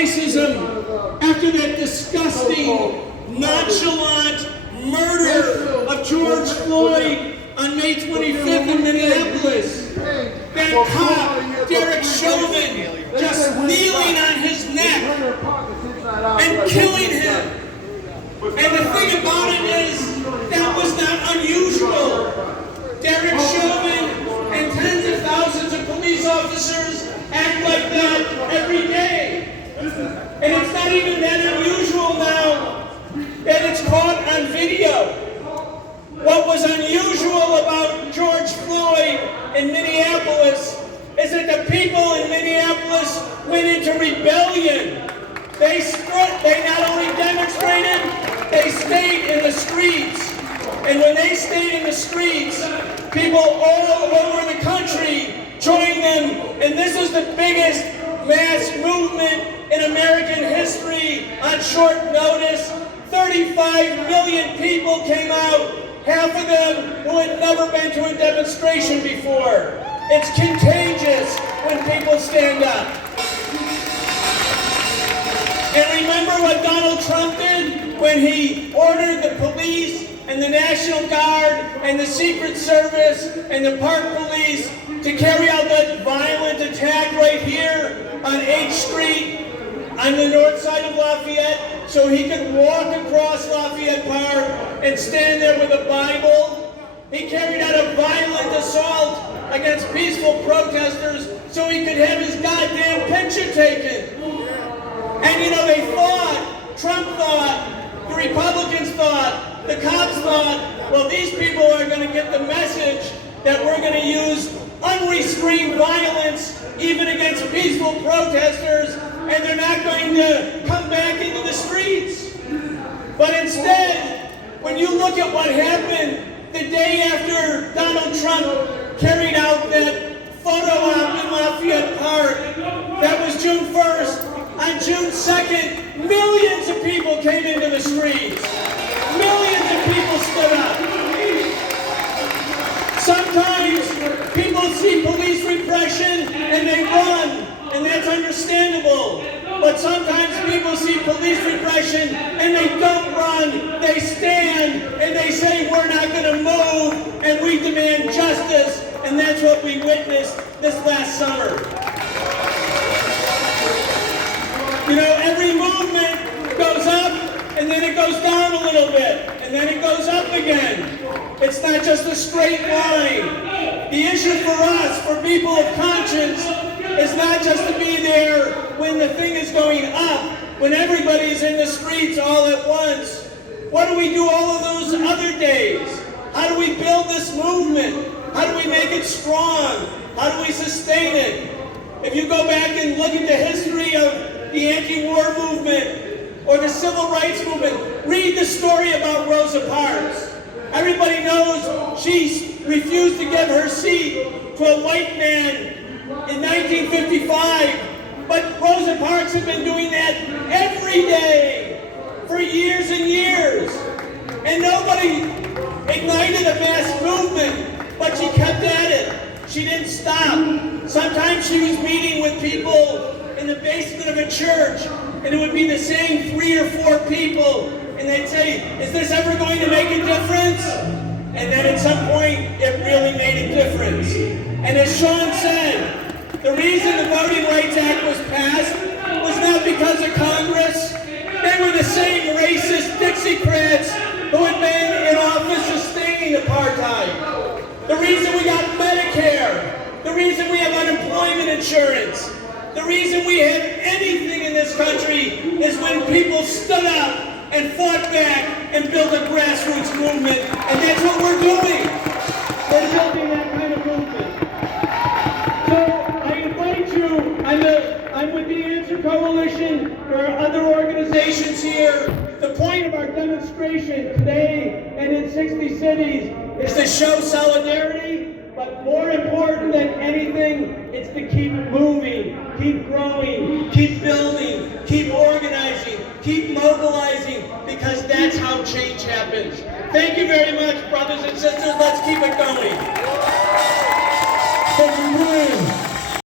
racism after that disgusting, nonchalant murder of George Floyd on May 25th in Minneapolis. That cop, Derek Chauvin, just kneeling on his neck and killing him. And the thing about it is, that was not unusual. Derek Chauvin and tens of thousands of police officers act like that every day. And it's not even that unusual now that it's caught on video. What was unusual about George Floyd in Minneapolis is that the people in Minneapolis went into rebellion. They not only demonstrated, they stayed in the streets. And when they stayed in the streets, people all over the country joined them. And this was the biggest mass movement in American history on short notice. 35 million people came out, half of them who had never been to a demonstration before. It's contagious when people stand up. And remember what Donald Trump did when he ordered the police and the National Guard and the Secret Service and the Park Police to carry out that violent attack right here on H Street on the north side of Lafayette so he could walk across Lafayette Park and stand there with a Bible. He carried out a violent assault against peaceful protesters so he could have his goddamn picture taken. And you know, they thought, Trump thought, the Republicans thought, the cops thought, well, these people are going to get the message that we're going to use unrestrained violence even against peaceful protesters, and they're not going to come back into the streets. But instead, when you look at what happened the day after Donald Trump carried out that photo op in Lafayette Park, that was June 1st. On June 2nd, millions of people came into the streets. Millions of people stood up. Sometimes people see police repression and they run, and that's understandable. But sometimes people see police repression and they don't run, they stand and they say, we're not going to move, and we demand justice. And that's what we witnessed this last summer. You know, every movement goes up and then it goes down a little bit and then it goes up again. It's not just a straight line. The issue for us, for people of conscience, is not just to be there when the thing is going up, when everybody's in the streets all at once. What do we do all of those other days? How do we build this movement? How do we make it strong? How do we sustain it? If you go back and look at the history of the anti-war movement or the civil rights movement, read the story about Rosa Parks. Everybody knows she refused to give her seat to a white man in 1955. But Rosa Parks had been doing that every day for years and years. And nobody ignited a mass movement, but she kept at it. She didn't stop. Sometimes she was meeting with people in the basement of a church, and it would be the same 3 or 4 people, and they'd say, is this ever going to make a difference? And then at some point, it really made a difference. And as Sean said, the reason the Voting Rights Act was passed was not because of Congress. They were the same racist Dixiecrats who had been in office sustaining apartheid. The reason we got Medicare, the reason we have unemployment insurance, the reason we have anything in this country is when people stood up and fought back and built a grassroots movement, and that's what we're doing. We're building that kind of movement. So I invite you, I'm with the Answer Coalition, there are other organizations here. The point of our demonstration today and in 60 cities is to show solidarity, but more important than anything, it's to keep moving, keep growing, keep building, keep organizing, keep mobilizing, because that's how change happens. Thank you very much, brothers and sisters. Let's keep it going.